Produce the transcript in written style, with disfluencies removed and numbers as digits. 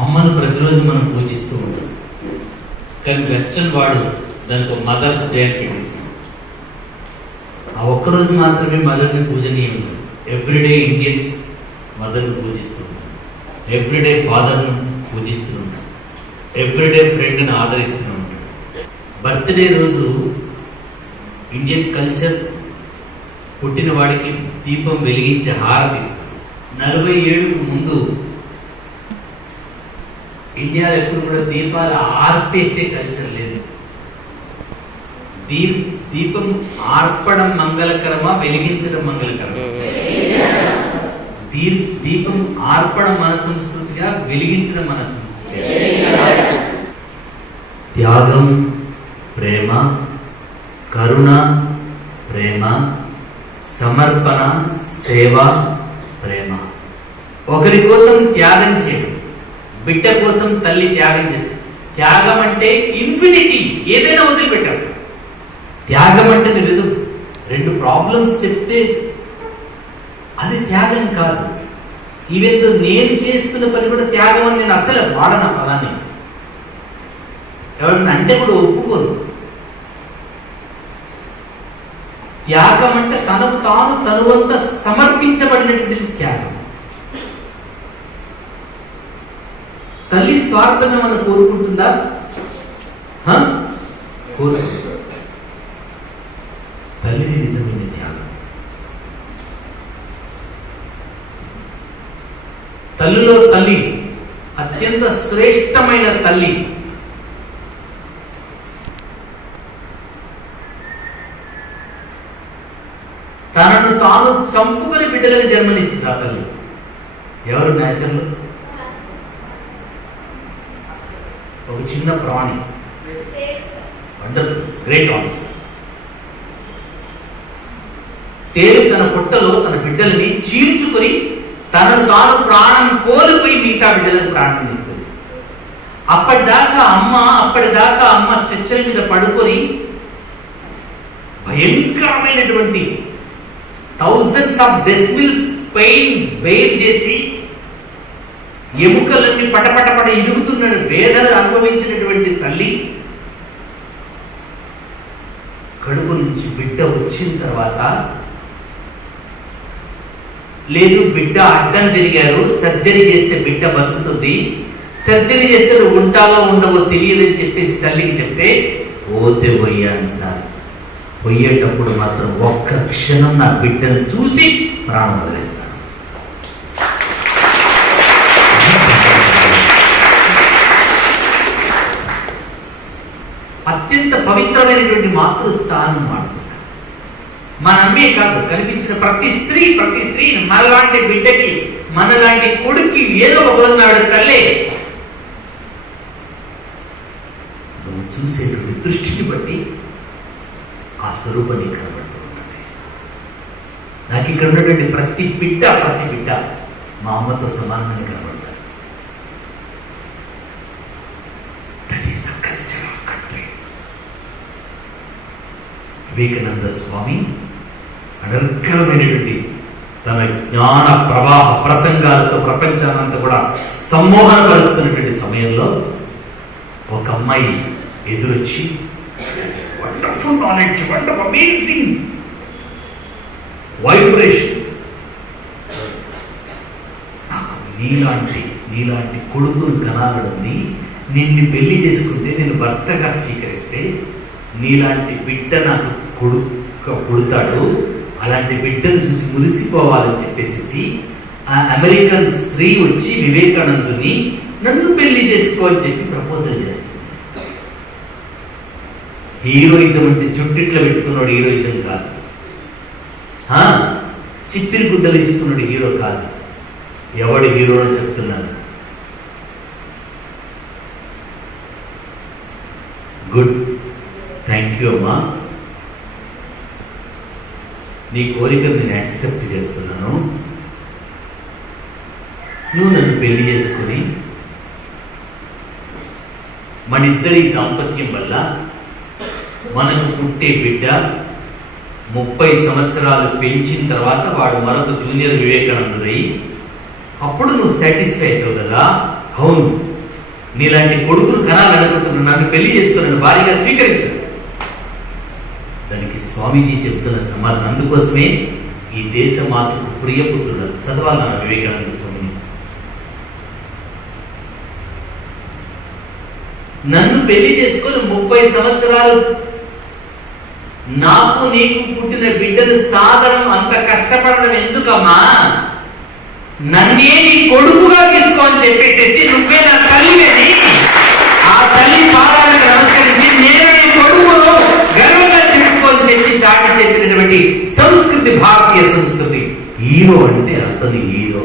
అమ్మను ప్రతిరోజు మనం పూజిస్తూ ఉంటాం. కానీ వెస్టర్న్ వాడు దానికి ఒక మదర్స్ డే అని పెట్టేసి ఆ ఒక్కరోజు మాత్రమే మదర్ని పూజనీయం ఉంటుంది. ఎవ్రీడే ఇండియన్స్ మదర్ని పూజిస్తూ ఉంటారు, ఎవ్రీడే ఫాదర్ను పూజిస్తూ ఉంటారు, ఎవ్రీడే ఫ్రెండ్ని ఆదరిస్తూ ఉంటారు. బర్త్డే రోజు ఇండియన్ కల్చర్ పుట్టిన వాడికి దీపం వెలిగించి హారతిస్తారు. 47కు ముందు ఇండియాలో ఎప్పుడు కూడా దీపాలు ఆర్పేసే కల్చర్ లేదు. దీపం ఆర్పడం మంగళకరమా, వెలిగించడం మంగళకరమా? దీపం ఆర్పడం మన సంస్కృతిగా, వెలిగించడం మన సంస్కృతి. త్యాగం ప్రేమ, కరుణ ప్రేమ, సమర్పణ సేవ ప్రేమ. ఒకరి కోసం త్యాగం చేయడం, బిడ్డ కోసం తల్లి త్యాగం చేస్తుంది. త్యాగం అంటే ఇన్ఫినిటీ, ఏదైనా వదిలిపెట్టేస్తాం. త్యాగం అంటే మీరు 2 ప్రాబ్లమ్స్ చెప్తే అది త్యాగం కాదు. ఈవెన్ నేను చేస్తున్న పని కూడా త్యాగం అని నేను అసలు వాడన పదాన్ని. ఎవరన్నా అంటే కూడా ఒప్పుకోను. త్యాగం అంటే తనకు తాను తనువంత సమర్పించబడినటువంటి త్యాగం. తల్లి స్వార్థంగా మనం కోరుకుంటుందా? కోరుకుంటుందా? తల్లిది నిజమైన త్యాగం. తల్లిలో తల్లి అత్యంత శ్రేష్టమైన తల్లి. తనను తాను చంపుకొని బిడ్డలకు జన్మనిస్తుంది ఆ తల్లి. ఎవరు నేచర్లో? ఒక చిన్న ప్రాణి, వండర్ఫుల్, గ్రేట్ ఆన్సర్. తేలు తన పుట్టలో తన బిడ్డల్ని చీల్చుకొని తనను తాను ప్రాణం కోల్పోయి మిగతా బిడ్డలకు ప్రాణం ఇస్తుంది. అప్పటిదాకా అమ్మ స్ట్రెచ్చర్ మీద పడుకొని భయంకరమైనటువంటి thousands of decibels pain bear చేసి ఎముకలన్నీ పటపటపట ఇరుగుతున్న వేదన అనుభవించినటువంటి తల్లి కడుపు నుంచి బిడ్డ వచ్చిన తర్వాత, లేదు బిడ్డ అడ్డం తిరిగారు, సర్జరీ చేస్తే బిడ్డ బతుకుతుంది, సర్జరీ చేస్తే నువ్వు ఉంటావో ఉండవో తెలియదని చెప్పేసి తల్లికి చెప్తే, పోతే పోయాను సార్, పోయేటప్పుడు మాత్రం ఒక్క క్షణం నా బిడ్డను చూసి ప్రాణం వదిలేస్తాను. అత్యంత పవిత్రమైనటువంటి మాతృస్థానం మాడుతున్నారు. మన అమ్మే కాదు, కనిపించిన ప్రతి స్త్రీ మనలాంటి బిడ్డకి, మనలాంటి కొడుక్కి ఏదో ఒక రోజు నాడు తల్లే. నువ్వు చూసేటువంటి దృష్టిని బట్టి ఆ స్వరూపాన్ని కనబడుతూ ఉంటుంది. నాకు ఇక్కడ ఉన్నటువంటి ప్రతి బిడ్డ మా అమ్మతో సమానంగా కనబడతారు. That is the culture of country. Vivekananda Swami అనర్గళమైనటువంటి తన జ్ఞాన ప్రవాహ ప్రసంగాలతో ప్రపంచానంతా కూడా సమ్మోహనపరుస్తున్నటువంటి సమయంలో ఒక అమ్మాయి ఎదురొచ్చి, wonderful knowledge, wonderful amazing vibrations, నాకు నీలాంటి కొడుకును కనాలనుంది, నిన్ను పెళ్లి చేసుకుంటే నేను భర్తగా స్వీకరిస్తే నీలాంటి బిడ్డ నాకు కొడుకు పుడతాడు, అలాంటి బిడ్డను చూసి మురిసిపోవాలని చెప్పేసి ఆ అమెరికన్ స్త్రీ వచ్చి వివేకానందుని నన్ను పెళ్లి చేసుకో అని చెప్పి ప్రపోజల్ చేస్తుంది. హీరోయిజం అంటే జుట్టిట్లో పెట్టుకున్నాడు హీరోయిజం కాదు, చిప్పిరి గుడ్డలు ఇస్తున్నాడు హీరో కాదు. ఎవడు హీరోనో చెప్తున్నాను. గుడ్, థ్యాంక్ యూ అమ్మా, నీ కోరికను నేను యాక్సెప్ట్ చేస్తున్నాను. నువ్వు నన్ను పెళ్లి చేసుకుని మనిద్దరి దాంపత్యం వల్ల మనకు పుట్టే బిడ్డ 30 సంవత్సరాలు పెంచిన తర్వాత వాడు మరొక జూనియర్ వివేకానందుడై అప్పుడు నువ్వు సాటిస్ఫై అవుతావు కదా అవును, నీలాంటి కొడుకును కనాలనుకుంటున్న నన్ను పెళ్లి చేసుకున్న భార్యగా స్వీకరించు. దానికి స్వామీజీ చెప్తున్న సమాధానం, అందుకోసమే ఈ దేశ మాతకు ప్రియపుత్రుడు చదవాలి నా వివేకానంద స్వామిని. నన్ను పెళ్లి చేసుకొని 30 సంవత్సరాలు నాకు నీకు పుట్టిన బిడ్డను సాధనం అంత కష్టపడడం ఎందుకమ్మా? నన్నే నీ కొడుకుగా తీసుకో అని చెప్పేసేసి నువ్వే నా తల్లిని, ఆ తల్లి పాదాలకు నమస్కరించి నేనే నీ కొడుకును గర్వంగా చెప్పుకో అని చెప్పి చాటి చెప్పినటువంటి సంస్కృతి, భారతీయ సంస్కృతి. హీరో అంటే అతని హీరో.